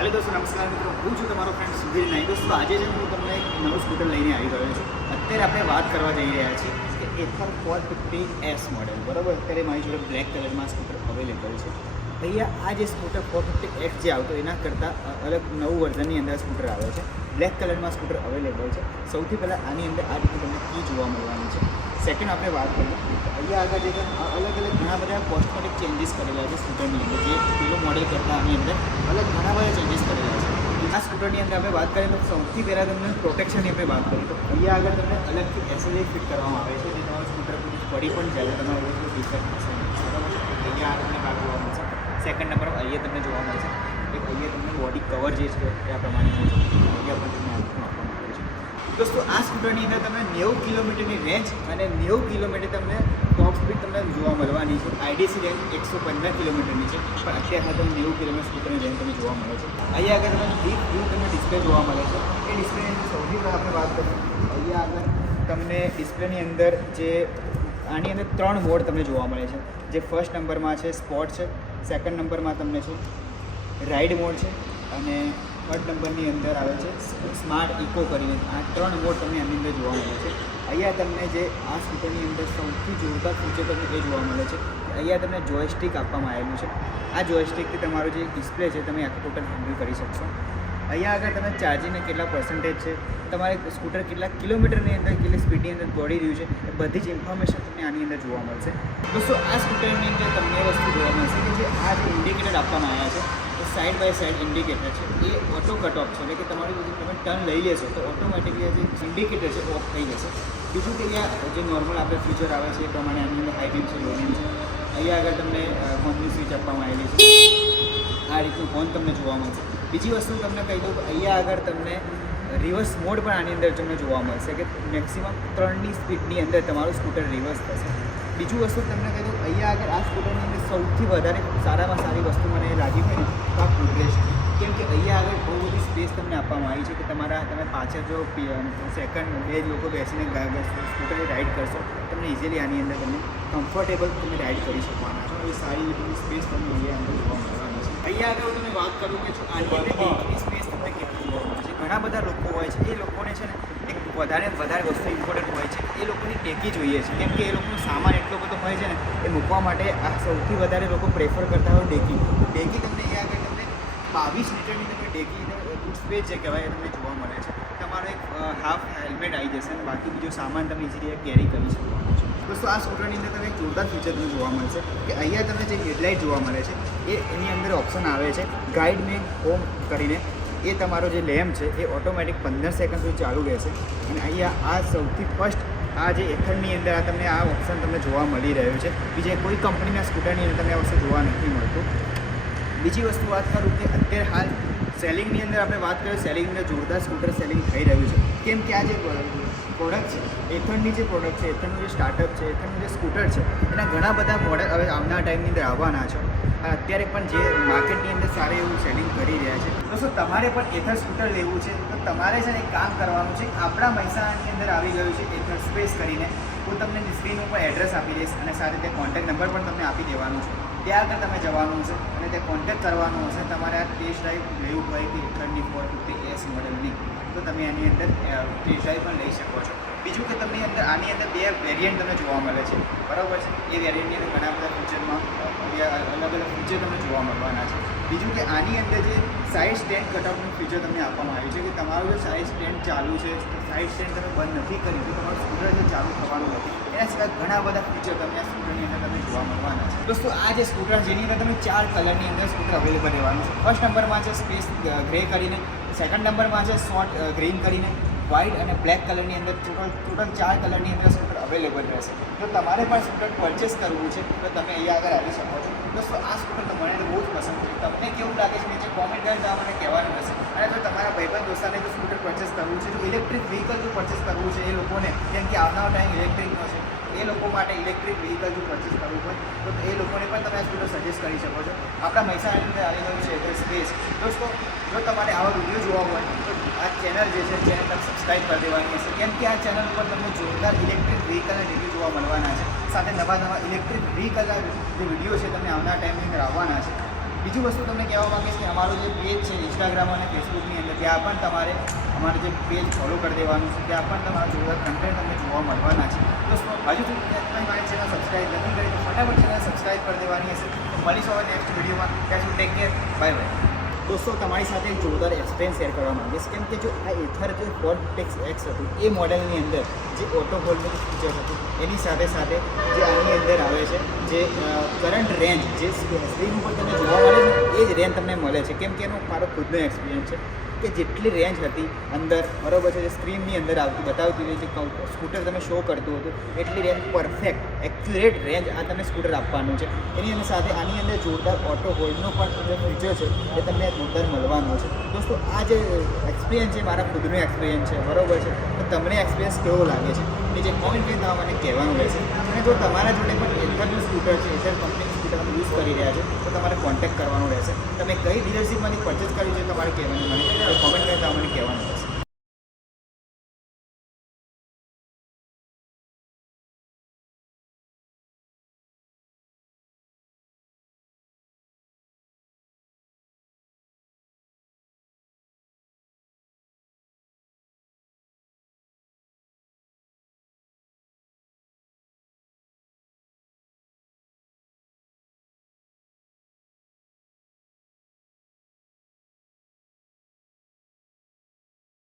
Hello दोस्तों नमस्कार मित्रों हूँ છું તમારો ફ્રેન્ડ સુધીર નાઈ। દોસ્તો આજે જ હું તમને એક નવું સ્કૂટર લઈને આવી ગયો છું। અત્યારે આપણે વાત કરવા જઈ રહ્યા છીએ કે એથર 450S મોડેલ, બરાબર। અત્યારે મારી જોડે બ્લેક કલરમાં સ્કૂટર અવેલેબલ છે। અહીંયા આ જે સ્કૂટર 450X જે આવતો એના કરતાં અલગ નવું વર્ઝનની અંદર સ્કૂટર આવે છે। બ્લેક કલરમાં સ્કૂટર અવેલેબલ છે। સૌથી પહેલાં આની અંદર આ રીતે તમને કી જોવા મળવાની છે। સેકન્ડ આપણે વાત કરીએ અહીંયા આગળ જે અલગ ઘણા બધા કોસ્મેટિક ચેન્જીસ કરેલા છે સ્કૂટરની અંદર, જે પેલું મોડેલ કરતાં આની અંદર ઘણા બધા ચેન્જીસ કરેલા છે। આ સ્કૂટરની અંદર આપણે વાત કરીએ તો સૌથી પહેલાં તમને પ્રોટેક્શનની આપણે વાત કરીએ તો અહીંયા આગળ તમને અલગથી એસેસરી ફિટ કરવામાં આવે છે, જે તમારું સ્કૂટર પડી પણ જાય તમારું એટલું ડિફેક્ટ થશે, બરાબર। અહીંયા આ તમને ભાગ જોવા મળશે। સેકન્ડ નંબર અહીંયા તમને જોવા મળશે એક અહીંયા તમને બોડી કવર જે છે એ આ પ્રમાણે અહીંયા પણ તમને આપવામાં આવે છે। દોસ્તો આ સ્કૂટરની અંદર તમને 90 કિલોમીટરની રેન્જ અને 90 કિલોમીટર તમને ટોપ સ્પીડ તમને જોવા મળવાની છે। આઈડીસી રેન્જ 115 કિલોમીટરની છે, પણ અત્યારે હાલ તમને 90 કિલોમીટર સ્કૂટરની રેન્જ તમને જોવા મળે છે। અહીંયા આગળ તમને ડીપ વ્યૂ તમને ડિસ્પ્લે જોવા મળે છે। એ ડિસ્પ્લેની અંદર સૌથી પહેલાં આપણે વાત કરીએ અહીંયા આગળ તમને ડિસ્પ્લેની અંદર જે આની અંદર 3 મોડ તમને જોવા મળે છે। જે ફર્સ્ટ નંબરમાં છે સ્પોર્ટ છે, સેકન્ડ નંબરમાં તમને છે રાઇડ મોડ છે અને થર્ડ નંબરની અંદર આવે છે સ્માર્ટ ઇકો કરીને। આ 3 મોડ તમને આની અંદર જોવા મળે છે। અહીંયા તમને જે આ સ્કૂટરની અંદર સૌથી જોરદાર ફીચર તમને એ જોવા મળે છે કે અહીંયા તમને જોયસ્ટિક આપવામાં આવેલું છે। આ જોયસ્ટિકથી તમારું જે ડિસ્પ્લે છે તમે આખું ટોટલ હેન્ડલ કરી શકશો। અહીંયા આગળ તમે ચાર્જિંગને કેટલા પર્સન્ટેજ છે, તમારે સ્કૂટર કેટલા કિલોમીટરની અંદર કેટલી સ્પીડની અંદર દોડી રહ્યું છે, એ બધી જ ઇન્ફોર્મેશન તમને આની અંદર જોવા મળશે। દોસ્તો આ સ્કૂટરની અંદર તમને એ વસ્તુ જોવા મળશે કે જે આ જે ઇન્ડિકેટર આપવામાં આવ્યા છે એ સાઇડ બાય સાઇડ ઇન્ડિકેટર છે, એ ઓટો કટ ઓફ છે, એટલે કે તમારી બધી તમે ટર્ન લઈ લેશો તો ઓટોમેટિકલી જે ઇન્ડિકેટર છે ઓફ થઈ જશે। બીજું કે અહીંયા જે નોર્મલ આપણે ફીચર આવે છે એ પ્રમાણે આની અંદર હાઈ બીમ છે, લો બીમ છે। અહીંયા આગળ તમને ફોનની સ્વિચ આપવામાં આવેલી છે, આ રીતનું ફોન તમને જોવા મળશે। બીજી વસ્તુ તમને કહી દઉં કે અહીંયા આગળ તમને રિવર્સ મોડ પણ આની અંદર તમને જોવા મળશે કે મેક્સિમમ 3ની સ્પીડની અંદર તમારું સ્કૂટર રિવર્સ થશે। બીજું વસ્તુ તમને કહી દઉં અહીંયા આગળ આ સ્કૂટરની અંદર સૌથી વધારે સારામાં સારી વસ્તુ મને એ લાગી હોય તો આ ફૂટરેસ્ટ, કેમ કે અહીંયા આગળ બહુ બધી સ્પેસ તમને આપવામાં આવી છે કે તમે પાછળ જો સેકન્ડ 2 લોકો બેસીને સ્કૂટરની રાઇડ કરશો તમને ઇઝીલી આની અંદર તમને કમ્ફર્ટેબલ તમે રાઇડ કરી શકવાના છો। એ સારી બધી સ્પેસ તમને અહીંયા અંદર જોવા મળવાની છે। અહીંયા આગળ તમે વાત કરું કે આની અંદર ડેકીની સ્પેસ તમને કેટલી જોવા મળે છે। ઘણા બધા લોકો હોય છે એ લોકોને છે ને એક વધારે વસ્તુ ઇમ્પોર્ટન્ટ હોય છે, એ લોકોની ડેકી જોઈએ છે, કેમ કે એ લોકોનો સામાન એટલો બધો હોય છે ને એ મૂકવા માટે આ સૌથી વધારે લોકો પ્રેફર કરતા હોય ડેકી। ડેકી તમને અહીંયા આગળ તમને 22 લીટરની તમે ડેકી બૂટ સ્પેસ જે કહેવાય એ તમને જોવા મળે છે। તમારો એક હાફ હેલ્મેટ આવી જશે અને બાકી બીજો સામાન તમે ઇઝીલી કેરી કરી શકવાનો છો। દોસ્તો આ સ્કૂટરની અંદર તમે એક જોરદાર ફીચર તમને જોવા મળશે કે અહીંયા તમને જે હેડલાઇટ જોવા મળે છે એની અંદર ઓપ્શન આવે છે ગાઈડ મે હોમ કરીને। એ તમારો જે લેમ્પ છે એ ઓટોમેટિક 15 સેકન્ડ સુધી ચાલુ રહેશે। અને અહીંયા આ સૌથી ફર્સ્ટ આ જે એથરની અંદર આ તમને આ ઓપ્શન તમને જોવા મળી રહ્યું છે, બીજે કોઈ કંપનીના સ્કૂટરની અંદર તમને આ વસ્તુ જોવા નથી મળતું। બીજી વસ્તુ વાત કરું કે અત્યારે હાલ સેલિંગની અંદર આપણે વાત કરીએ, સેલિંગની અંદર જોરદાર સ્કૂટર સેલિંગ થઈ રહ્યું છે, કેમ કે આ જે પ્રોડક્ટ છે એથરની જે પ્રોડક્ટ છે, એથરનું જે સ્ટાર્ટઅપ છે, એથરનું જે સ્કૂટર છે એના ઘણા બધા મોડલ હવે આવનાર ટાઈમની અંદર આવવાના છે અને અત્યારે પણ જે માર્કેટની અંદર સારું એવું સેલિંગ કરી રહ્યા છે। દોસ્તો તમારે પણ એથર સ્કૂટર લેવું છે તો તમારે છે ને એક કામ કરવાનું છે, આપણા મહેસાણાની અંદર આવી ગયું છે એથર સ્પેસ કરીને। હું તમને સ્ક્રીન ઉપર એડ્રેસ આપી દઈશ અને સાથે તે કોન્ટેક્ટ નંબર પણ તમને આપી દેવાનું છે। ત્યાં આગળ તમે જવાનું છે અને તે કોન્ટેક્ટ કરવાનું હશે। તમારે આ ટેસ્ટ ડ્રાઈવ લેવું હોય કે એથરની 450S મોડલની તો તમે આની અંદર ટેસ્ટ ડ્રાઈવ પણ લઈ શકો છો। બીજું કે તમને અંદર આની અંદર 2 વેરિયન્ટ તમને જોવા મળે છે, બરાબર છે। એ વેરિયન્ટની અંદર ઘણા બધા ફીચરમાં અલગ ફીચર તમને જોવા મળવાના છે। બીજું કે આની અંદર જે સાઇડ સ્ટેન્ડ કટઆઉટનું ફીચર તમને આપવામાં આવ્યું છે કે તમારું જો સાઇડ સ્ટેન્ડ ચાલુ છે, સાઇડ સ્ટેન્ડ તમે બંધ નથી કર્યું તો તમારું સ્કૂટર જે ચાલુ થવાનું નથી। એના સિવાય ઘણા બધા ફીચર તમને આ સ્કૂટરની અંદર તમને જોવા મળવાના છે। દોસ્તો આ જે સ્કૂટર જેની અંદર તમે 4 કલરની અંદર સ્કૂટર અવેલેબલ રહેવાનું છે। ફર્સ્ટ નંબરમાં છે સ્પેસ ગ્રે કરીને, સેકન્ડ નંબરમાં છે શોર્ટ ગ્રીન કરીને, વ્હાઇટ અને બ્લેક કલરની અંદર ટોટલ 4 કલરની અંદર સ્કૂટર અવેલેબલ રહેશે। જો તમારે પણ સ્કૂટર પરચેસ કરવું છે તો તમે અહીંયા આગળ આવી શકો છો। દોસ્તો આ સ્કૂટર તો મને બહુ જ પસંદ છે, તમને કેવું લાગે છે નીચે કોમેન્ટ કરી મને કહેવાનું રહેશે। અને જો તમારા ભાઈબંધ દોસ્તારને જો સ્કૂટર પરચેસ કરવું છે, જો ઇલેક્ટ્રિક વ્હીકલ જો પરચેસ કરવું છે એ લોકોને, કેમ કે આવનારો ટાઈમ ઇલેક્ટ્રિકનો છે, એ લોકો માટે ઇલેક્ટ્રિક વ્હીકલ જો પરચેસ કરવું હોય તો એ લોકોને પણ તમે આ સ્કૂટર સજેસ્ટ કરી શકો છો। આપણા મહેસાણાની અંદર આવી ગયું છે એથર સ્પેસ। દોસ્તો જો તમારે આવા વિડીયો જોવા હોય તો આ ચેનલ જે છે ચેનલ તમે સબસ્ક્રાઈબ કરી દેવાની હશે, કેમ કે આ ચેનલ ઉપર તમને જોરદાર ઇલેક્ટ્રિક વ્હીકલના રિવ્યૂ જોવા મળવાના છે, સાથે નવા ઇલેક્ટ્રિક વ્હીકલના જે વિડીયો છે તમને આવનાર ટાઈમની અંદર આવવાના છે। બીજી વસ્તુ તમને કહેવા માંગીશ કે અમારું જે પેજ છે ઇન્સ્ટાગ્રામ અને ફેસબુકની અંદર ત્યાં પણ તમારે અમારું જે પેજ ફોલો કરી દેવાનું છે. ત્યાં પણ તમારા જોવા કન્ટેન્ટ તમને જોવા મળવાના છે. દોસ્તો હજુ સુધી તમે મારી ચેનલ સબસ્ક્રાઈબ નથી કરી તો ફટાફટ ચેનલ સબસ્ક્રાઈબ કરી દેવાની હશે. તો મળીશું હવે નેક્સ્ટ વિડીયોમાં. ત્યાં સુધી ટેક કેર, બાય બાય. દોસ્તો તમારી સાથે એક જોરદાર એક્સપિરિયન્સ શેર કરવા માંગીશ કેમ કે જો આ એથર જે ફોર્ટેક્સ એક્સ હતું એ મોડેલની અંદર જે ઓટો હોલ્ડનું ફીચર હતું એની સાથે સાથે જે આની અંદર આવે છે જે કરંટ રેન્જ જે સ્ક્રીન ઉપર તમે જોવા મળે ને એ જ રેન્જ તમને મળે છે. કેમ કે એનો મારો ખુદનો એક્સપિરિયન્સ છે કે જેટલી રેન્જ હતી અંદર બરાબર છે જે સ્ક્રીનની અંદર આવતી બતાવતી હતી જે સ્કૂટર તમે શો કરતું હતું એટલી રેન્જ પરફેક્ટ એક્યુરેટ રેન્જ આ તમને સ્કૂટર આપવાનું છે. એની અંદર સાથે આની અંદર જોરદાર ઓટો હોલ્ડનો પણ જે ફીચર છે એ તમને જોરદાર મળવાનું છે. દોસ્તો આ જે એક્સપિરિયન્સ છે મારા ખુદનો એક્સપિરિયન્સ છે બરાબર છે. તો તમને એક્સપિરિયન્સ કેવો લાગે છે એ જે કોમેન્ટ કરીને તમારે મને કહેવાનું રહેશે. અને જો તમારા જોડે પણ એથરનું સ્કૂટર છે એથર કંપનીનું સ્કૂટર તમે યુઝ કરી રહ્યા છો તો તમારે કોન્ટેક્ટ કરવાનો રહેશે. તમે કઈ ડીલરશીપમાંથી પરચેસ કર્યું છે તમારે કહેવાનું મને કોમેન્ટ કરીને તમારે કહેવાનું રહેશે.